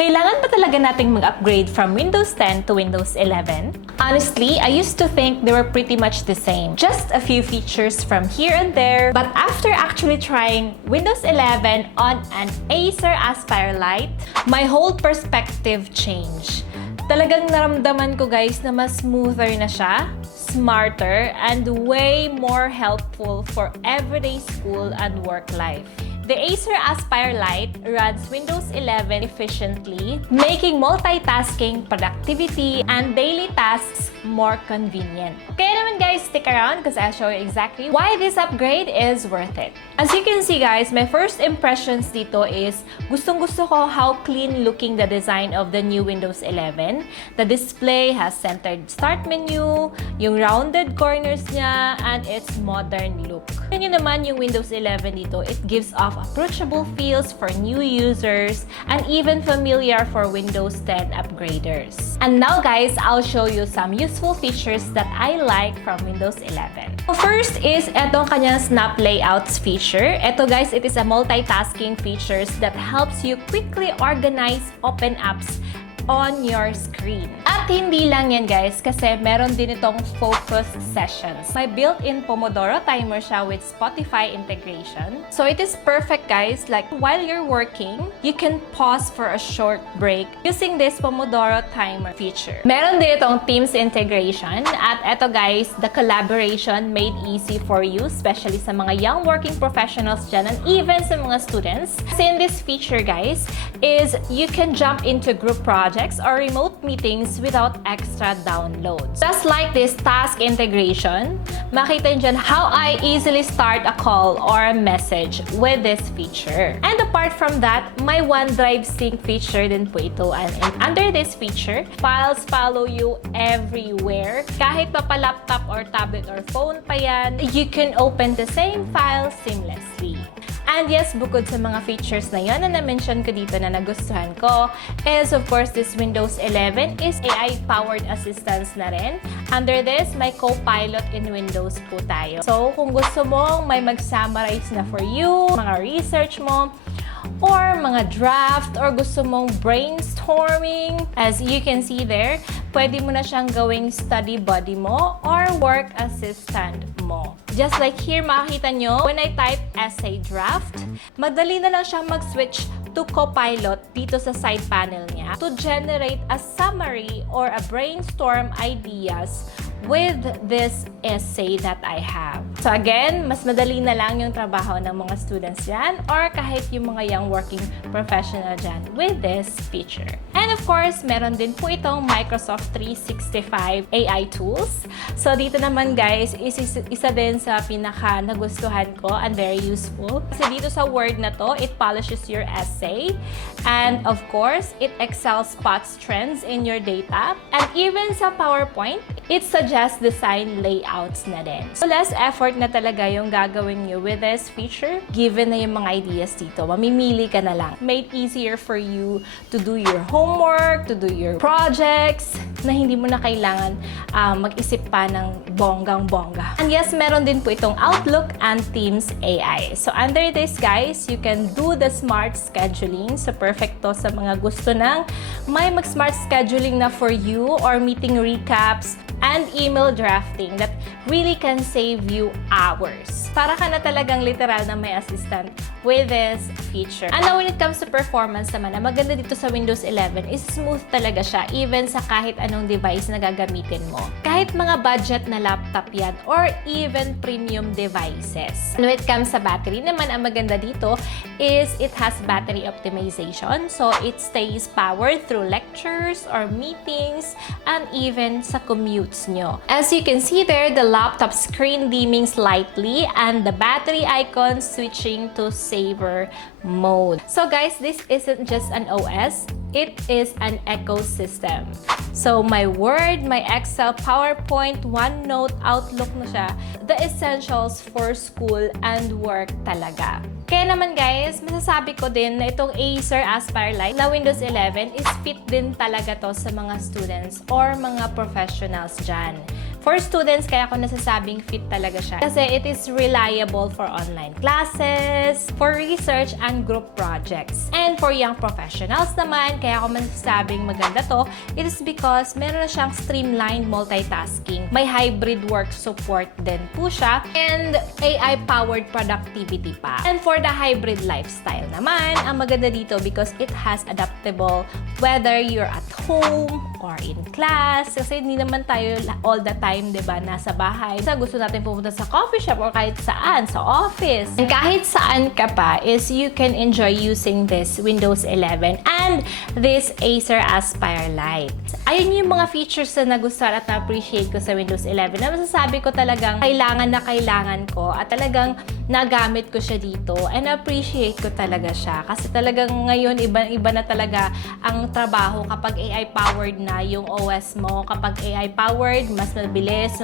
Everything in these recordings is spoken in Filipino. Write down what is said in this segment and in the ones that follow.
Kailangan ba talaga nating mag-upgrade from Windows 10 to Windows 11? Honestly, I used to think they were pretty much the same. Just a few features from here and there. But after actually trying Windows 11 on an Acer Aspire Lite, my whole perspective changed. Talagang naramdaman ko guys na mas smoother na siya, smarter, and way more helpful for everyday school and work life. The Acer Aspire Lite runs Windows 11 efficiently, making multitasking, productivity, and daily tasks more convenient. Kaya naman guys, stick around because I'll show you exactly why this upgrade is worth it. As you can see guys, my first impressions dito is gustong-gusto ko how clean looking the design of the new Windows 11. The display has centered start menu, yung rounded corners niya, and its modern look. Yun naman yung Windows 11 dito, it gives off approachable feels for new users and even familiar for Windows 10 upgraders. And now guys, I'll show you some useful features that I like from Windows 11. So first is etong kanyang snap layouts feature. Ito guys, it is a multitasking features that helps you quickly organize open apps on your screen. At hindi lang yan guys, kasi meron din itong focus sessions. May built-in Pomodoro timer siya with Spotify integration. So it is perfect guys, like while you're working, you can pause for a short break using this Pomodoro timer feature. Meron din itong Teams integration, at eto guys, the collaboration made easy for you, especially sa mga young working professionals dyan and even sa mga students. Kasi in this feature guys, is you can jump into group projects or remote meetings without extra downloads. Just like this task integration, makita nyo dyan how I easily start a call or a message with this feature. And apart from that, my OneDrive sync feature din po ito. And under this feature, files follow you everywhere. Kahit pa laptop or tablet or phone pa yan, you can open the same file seamlessly. And yes, bukod sa mga features na yun na na-mention ko dito na nagustuhan ko, is of course this Windows 11 is AI-powered assistance na rin. Under this, may co-pilot in Windows po tayo. So, kung gusto mong may mag-summarize na for you, mga research mo, or mga draft, or gusto mong brainstorming, as you can see there, pwede mo na siyang gawing study buddy mo or work assistant mo. Just like here, makikita nyo, when I type essay draft, madali na lang siyang mag-switch to Copilot dito sa side panel niya to generate a summary or a brainstorm ideas with this essay that I have. So again, mas madali na lang yung trabaho ng mga students dyan or kahit yung mga young working professional dyan with this feature. And of course, meron din po itong Microsoft 365 AI tools. So dito naman guys, isa din sa pinaka nagustuhan ko and very useful. Kasi dito sa Word na to, it polishes your essay. And of course, it Excel spots trends in your data. And even sa PowerPoint, it suggests design layouts na din. So less effort na talaga yung gagawin nyo with this feature. Given na yung mga ideas dito, mamimili ka na lang. Made easier for you to do your homework, to do your projects, na hindi mo na kailangan mag-isip pa ng bonggang-bongga. And yes, meron din po itong Outlook and Teams AI. So under this guys, you can do the smart scheduling. So perfect to sa mga gusto ng may mag-smart scheduling na for you or meeting recaps and email drafting that really can save you hours. Para ka na talagang literal na may assistant with this feature. And now when it comes to performance naman, ang maganda dito sa Windows 11 is smooth talaga siya even sa kahit anong device na gagamitin mo. Kahit mga budget na laptop yan or even premium devices. And when it comes sa battery naman, ang maganda dito is it has battery optimization. So it stays powered through lectures or meetings and even sa commutes nyo. As you can see there, the laptop screen dimming slightly and the battery icon switching to saver mode. So guys, this isn't just an OS, it is an ecosystem. So my Word, my Excel, PowerPoint, OneNote, Outlook na siya, the essentials for school and work talaga. Kaya naman guys, masasabi ko din na itong Acer Aspire Lite na Windows 11 is fit din talaga to sa mga students or mga professionals dyan. For students, kaya ako nasasabing fit talaga siya. Kasi it is reliable for online classes, for research, and group projects. And for young professionals naman, kaya ako masasabing maganda to, it is because meron na siyang streamlined multitasking. May hybrid work support din po siya, and AI-powered productivity pa. And for the hybrid lifestyle naman, ang maganda dito because it has adaptable whether you're at home or in class. Kasi hindi naman tayo all the time, diba, nasa bahay. Sa gusto natin pumunta sa coffee shop or kahit saan, sa office. And kahit saan ka pa is you can enjoy using this Windows 11 and this Acer Aspire Lite. Ayun yung mga features na nagustuhan at na-appreciate ko sa Windows 11 na masasabi ko talagang kailangan ko at talagang nagamit ko siya dito and appreciate ko talaga siya. Kasi talagang ngayon, iba na talaga ang trabaho kapag AI-powered na yung OS mo. Kapag AI-powered, mas mabilis,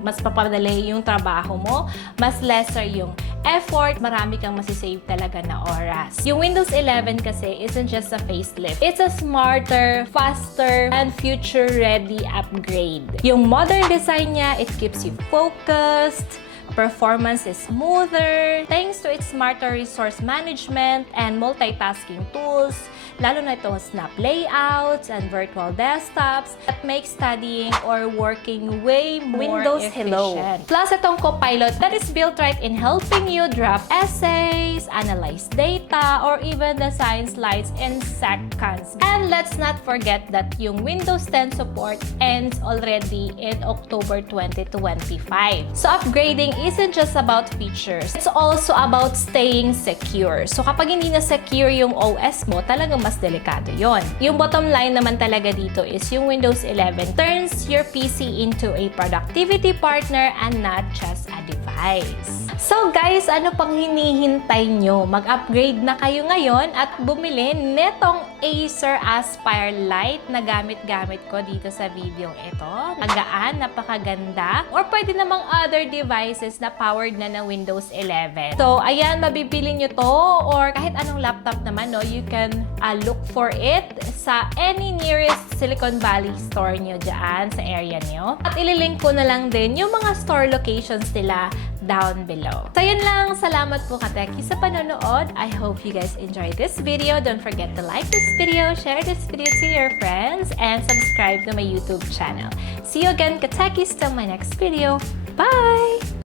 mas papadali yung trabaho mo, mas lesser yung effort, marami kang masisave talaga na oras. Yung Windows 11 kasi isn't just a facelift. It's a smarter, faster, and future-ready upgrade. Yung modern design niya, it keeps you focused, performance is smoother thanks to its smarter resource management and multitasking tools, lalo na itong snap layouts and virtual desktops that make studying or working way more Windows efficient. Plus, itong Copilot that is built right in helping you draft essays, analyze data, or even design slides in seconds. And let's not forget that yung Windows 10 support ends already in October 2025. So, upgrading isn't just about features. It's also about staying secure. So kapag hindi na secure yung OS mo, talagang mas delikado yon. Yung bottom line naman talaga dito is yung Windows 11 turns your PC into a productivity partner and not just a device. So guys, ano pang hinihintay nyo? Mag-upgrade na kayo ngayon at bumili netong Acer Aspire Lite na gamit-gamit ko dito sa video ito. Magaan, napakaganda. Or pwede namang other devices na powered na ng Windows 11. So, ayan, mabibili nyo to or kahit anong laptop naman, no, you can look for it sa any nearest Silicon Valley store nyo dyan sa area nyo. At ililink ko na lang din yung mga store locations nila down below. So, yun lang. Salamat po ka-Techie sa panonood. I hope you guys enjoyed this video. Don't forget to like this video, share this video to your friends, and subscribe to my YouTube channel. See you again, ka-Techies, till my next video. Bye!